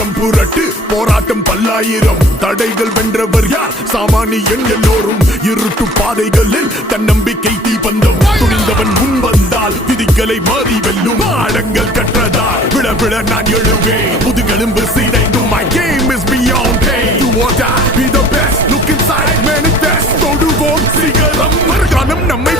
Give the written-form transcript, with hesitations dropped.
ஆயிரம் புரட்டு போராட்டம் பல்லாயிரம் தடைகள் வென்றவர் யார் சாமானியன் எல்லோரும் இருட்டு பாதைகளில் தன்னம்பிக்கை தீபந்தம் துணிந்தவன் முன் வந்தால் விதிகளை மாறி வெல்லும் ஆடங்கள் கற்றதால் விழ விழ நான் எழுவேன் முதுகெலும்பு சிதைந்தும் my game is beyond pain do or die be the best look inside manifest தொடுவோம் சிகரம் மறுகாலம் நம்மை